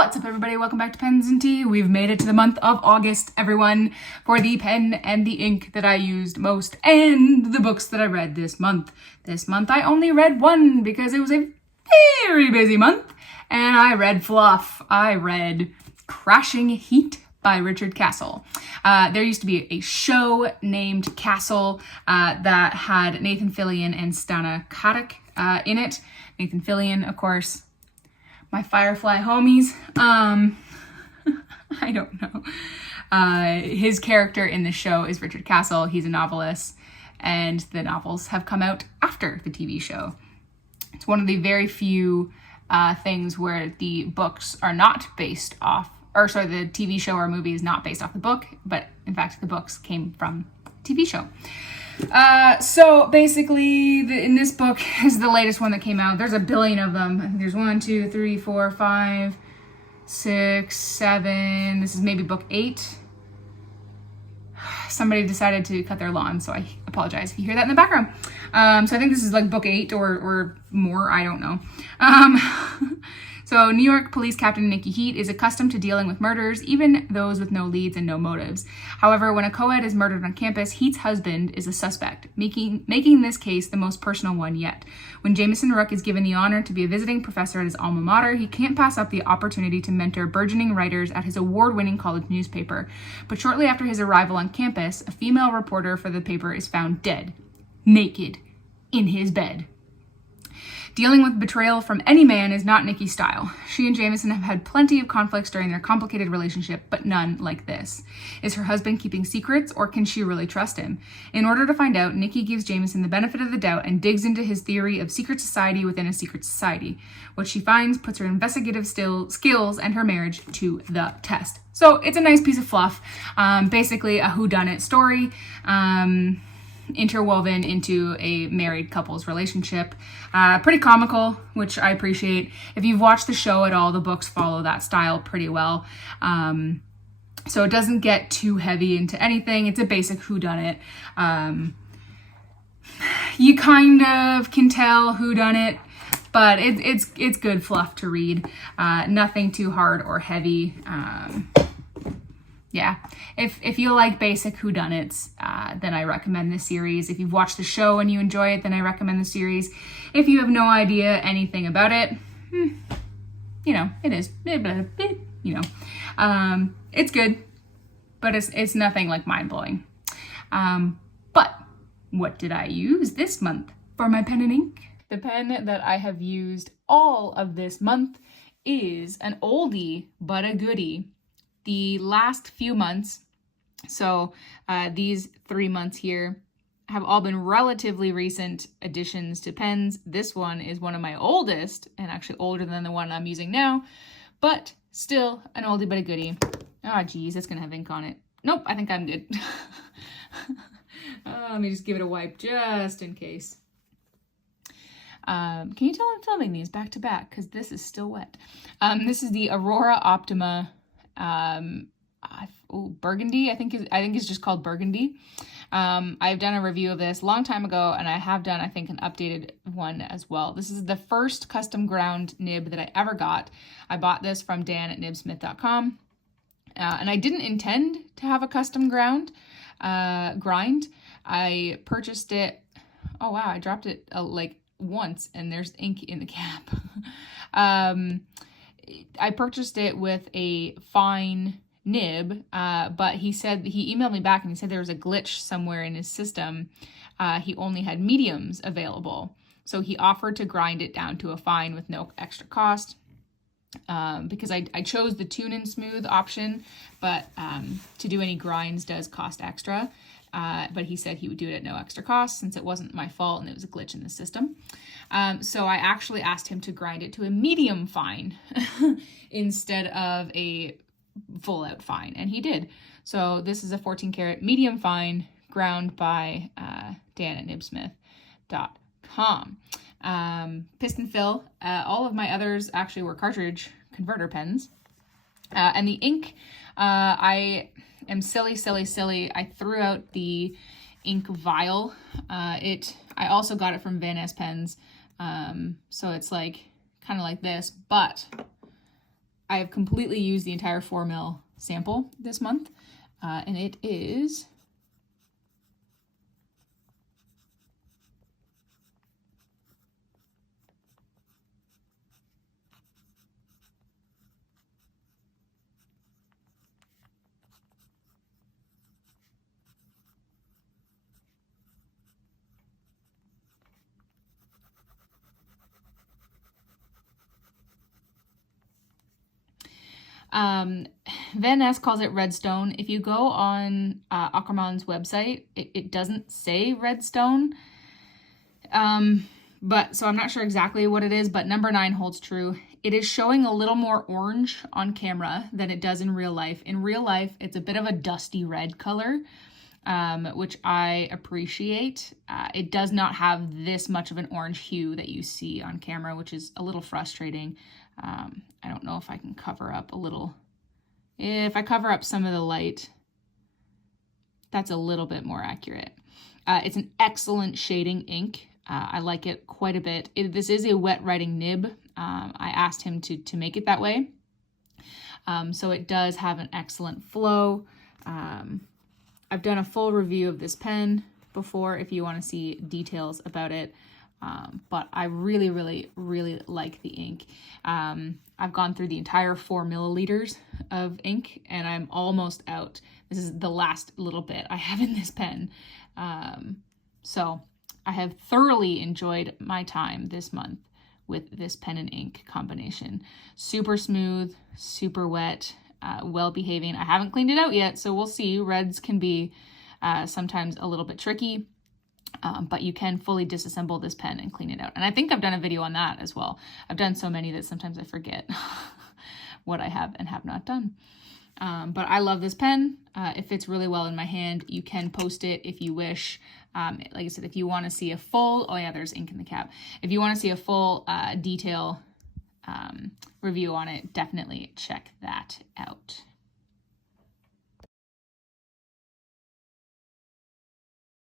What's up, everybody? Welcome back to Pens and Tea. We've made it to the month of August, everyone, for the pen and the ink that I used most and the books that I read this month. This month I only read one because it was a very busy month, and I read fluff. I read Crashing Heat by Richard Castle. There used to be a show named Castle that had Nathan Fillion and Stana Katic in it. Nathan Fillion, of course, my Firefly homies. I don't know. His character in the show is Richard Castle. He's a novelist, and the novels have come out after the TV show. It's one of the very few things where the books are not based off, the TV show or movie is not based off the book, but in fact the books came from the TV show. So basically, in this book is the latest one that came out. There's a billion of them. I think there's 1, 2, 3, 4, 5, 6, 7. This is maybe book 8. Somebody decided to cut their lawn, so I apologize if you hear that in the background. So I think this is like book 8 or more. I don't know. So New York Police Captain Nikki Heat is accustomed to dealing with murders, even those with no leads and no motives. However, when a co-ed is murdered on campus, Heat's husband is a suspect, making this case the most personal one yet. When Jameson Rook is given the honor to be a visiting professor at his alma mater, he can't pass up the opportunity to mentor burgeoning writers at his award-winning college newspaper. But shortly after his arrival on campus, a female reporter for the paper is found dead, naked, in his bed. Dealing with betrayal from any man is not Nikki's style. She and Jameson have had plenty of conflicts during their complicated relationship, but none like this. Is her husband keeping secrets, or can she really trust him? In order to find out, Nikki gives Jameson the benefit of the doubt and digs into his theory of secret society within a secret society. What she finds puts her investigative skills and her marriage to the test. So it's a nice piece of fluff. Basically a whodunit story. Interwoven into a married couple's relationship. Pretty comical, which I appreciate. If you've watched the show at all, the books follow that style pretty well. So it doesn't get too heavy into anything. It's a basic whodunit. You kind of can tell whodunit, but it's good fluff to read. Nothing too hard or heavy. Yeah, if you like basic whodunits, then I recommend this series. If you've watched the show and you enjoy it, then I recommend the series. If you have no idea anything about it, it is, it's good, but it's nothing like mind-blowing. But what did I use this month for my pen and ink? The pen that I have used all of this month is an oldie but a goodie. The last few months, so these 3 months here, have all been relatively recent additions to pens. This one is one of my oldest, and actually older than the one I'm using now, but still an oldie but a goodie. Oh, geez, it's going to have ink on it. Nope, I think I'm good. Let me just give it a wipe just in case. Can you tell I'm filming these back to back? Because this is still wet. This is the Aurora Optima Burgundy. I think it's just called Burgundy. I've done a review of this a long time ago, and I have done, I think, an updated one as well. This is the first custom ground nib that I ever got. I bought this from Dan at nibsmith.com, and I didn't intend to have a custom grind. I purchased it. Oh wow, I dropped it once, and there's ink in the cap. I purchased it with a fine nib, but he emailed me back and he said there was a glitch somewhere in his system. He only had mediums available. So he offered to grind it down to a fine with no extra cost. Because I chose the tune and smooth option, but to do any grinds does cost extra. But he said he would do it at no extra cost since it wasn't my fault and it was a glitch in the system. So I actually asked him to grind it to a medium fine instead of a full out fine, and he did. So this is a 14 karat medium fine ground by Dan at nibsmith.com. Piston fill. All of my others actually were cartridge converter pens. And the ink, I am silly. I threw out the ink vial. I also got it from Van Ness Pens. So it's like kind of like this, but I have completely used the entire 4 ml sample this month, and it is Van Ness calls it Redstone. If you go on Ackerman's website, it doesn't say Redstone. But so I'm not sure exactly what it is, but number 9 holds true. It is showing a little more orange on camera than it does in real life. In real life, it's a bit of a dusty red color, which I appreciate. It does not have this much of an orange hue that you see on camera, which is a little frustrating. I don't know if I can cover up a little. If I cover up some of the light, that's a little bit more accurate. It's an excellent shading ink. I like it quite a bit. This is a wet writing nib. I asked him to make it that way. So it does have an excellent flow. I've done a full review of this pen before if you want to see details about it. But I really, really, really like the ink. I've gone through the entire 4 milliliters of ink and I'm almost out. This is the last little bit I have in this pen. So I have thoroughly enjoyed my time this month with this pen and ink combination. Super smooth, super wet, well behaving. I haven't cleaned it out yet, so we'll see. Reds can be sometimes a little bit tricky. But you can fully disassemble this pen and clean it out. And I think I've done a video on that as well. I've done so many that sometimes I forget what I have and have not done. But I love this pen. It fits really well in my hand. You can post it if you wish. Like I said, if you want to see a full, oh yeah, there's ink in the cap. If you want to see a full detail review on it, definitely check that